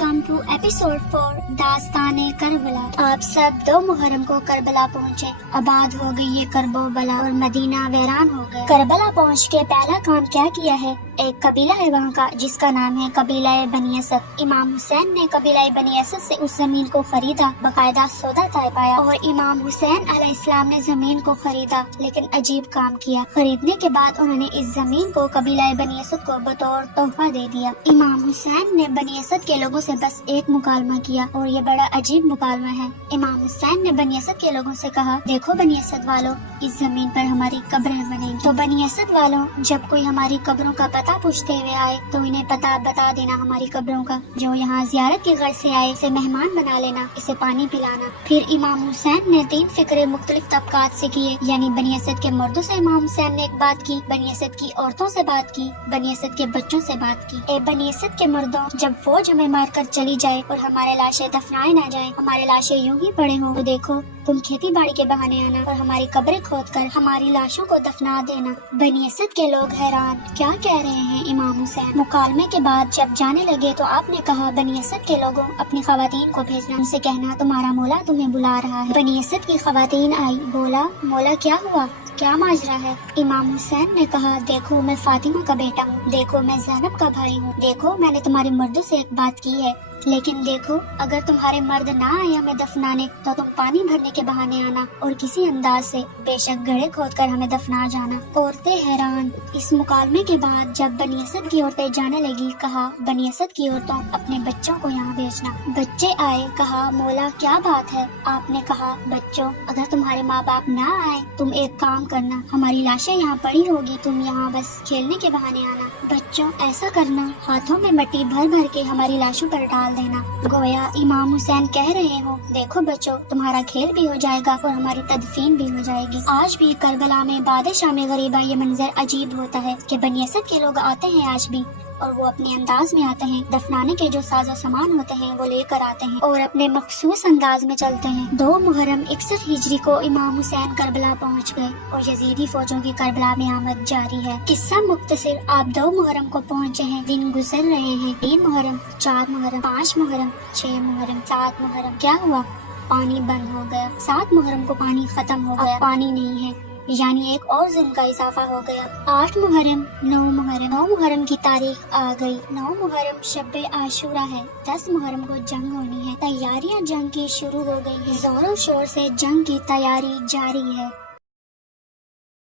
Welcome to episode 4 داستان کربلا۔ آپ سب 2 محرم کو کربلا پہنچے، آباد ہو گئی یہ کرب و بلا اور مدینہ ویران ہو گیا۔ کربلا پہنچ کے پہلا کام کیا کیا ہے؟ ایک قبیلہ ہے وہاں کا جس کا نام ہے قبیلہ بنی اسد۔ امام حسین نے قبیلہ بنی اسد سے اس زمین کو خریدا، باقاعدہ سودا طے پایا، اور امام حسین علیہ السلام نے زمین کو خریدا، لیکن عجیب کام کیا۔ خریدنے کے بعد انہوں نے اس زمین کو قبیلہ بنی اسد کو بطور تحفہ دے دیا۔ امام حسین نے بنی اسد کے لوگوں سے بس ایک مکالمہ کیا، اور یہ بڑا عجیب مکالمہ ہے۔ امام حسین نے بنی اسد کے لوگوں سے کہا، دیکھو بنی اسد والوں، اس زمین پر ہماری قبریں بنیں گی، تو بنی اسد والوں جب کوئی ہماری قبروں کا پتہ پوچھتے ہوئے آئے تو انہیں پتہ بتا دینا ہماری قبروں کا۔ جو یہاں زیارت کی غرض سے آئے اسے مہمان بنا لینا، اسے پانی پلانا۔ پھر امام حسین نے 3 فقرے مختلف طبقات سے کیے، یعنی بنی اسد کے مردوں سے امام حسین نے ایک بات کی، بنی اسد کی عورتوں سے بات کی، بنی اسد کے بچوں سے بات کی۔ اے بنی اسد کے مردوں، جب فوج ہمیں مار کر چلی جائے اور ہمارے لاشیں دفنائے نہ جائیں، ہمارے لاشیں یوں ہی پڑے ہوں، تو دیکھو تم کھیتی باڑی کے بہانے آنا اور ہماری قبریں کھود کر ہماری لاشوں کو دفنا دینا۔ بنی اسد کے لوگ حیران، کیا کہہ رہے ہیں امام حسین؟ مکالمے کے بعد جب جانے لگے تو آپ نے کہا، بنی اسد کے لوگوں، اپنی خواتین کو بھیجنا، ان سے کہنا تمہارا مولا تمہیں بلا رہا ہے۔ بنی اسد کی خواتین آئی، بولا مولا کیا ہوا، کیا ماجرا ہے؟ امام حسین نے کہا، دیکھو میں فاطمہ کا بیٹا ہوں، دیکھو میں زینب کا بھائی ہوں، دیکھو میں نے تمہارے مردوں سے ایک بات کی ہے، لیکن دیکھو اگر تمہارے مرد نہ آئے ہمیں دفنانے تو تم پانی بھرنے کے بہانے آنا اور کسی انداز سے بے شک گڑھے کھود کر ہمیں دفنا جانا۔ عورتیں حیران۔ اس مکالمے کے بعد جب بنی اسد کی عورتیں جانے لگی، کہا بنی اسد کی عورتوں اپنے بچوں کو یہاں بھیجنا۔ بچے آئے، کہا مولا کیا بات ہے؟ آپ نے کہا، بچوں اگر تمہارے ماں باپ نہ آئے تم ایک کام کرنا، ہماری لاشیں یہاں پڑی ہوگی، تم یہاں بس کھیلنے کے بہانے آنا۔ بچوں ایسا کرنا، ہاتھوں میں مٹی بھر بھر کے ہماری لاشوں پر ڈال دینا، گویا امام حسین کہہ رہے ہو، دیکھو بچوں تمہارا کھیل بھی ہو جائے گا اور ہماری تدفین بھی ہو جائے گی۔ آج بھی کربلا میں بعد شام غریبہ یہ منظر عجیب ہوتا ہے کہ بنی اسد کے لوگ آتے ہیں آج بھی، اور وہ اپنے انداز میں آتے ہیں، دفنانے کے جو ساز و سامان ہوتے ہیں وہ لے کر آتے ہیں اور اپنے مخصوص انداز میں چلتے ہیں۔ 2 محرم 61 ہجری کو امام حسین کربلا پہنچ گئے اور یزیدی فوجوں کی کربلا میں آمد جاری ہے۔ قصہ مختصر، آپ 2 محرم کو پہنچے ہیں، دن گزر رہے ہیں، 3 محرم، 4 محرم، 5 محرم، 6 محرم، 7 محرم، کیا ہوا؟ پانی بند ہو گیا۔ 7 محرم کو پانی ختم ہو گیا، پانی نہیں ہے، یعنی ایک اور دن کا اضافہ ہو گیا۔ 8 محرم، 9 محرم، 9 محرم کی تاریخ آ گئی۔ 9 محرم شب عاشورہ ہے۔ 10 محرم کو جنگ ہونی ہے، تیاریاں جنگ کی شروع ہو گئی ہیں، زور و شور سے جنگ کی تیاری جاری ہے۔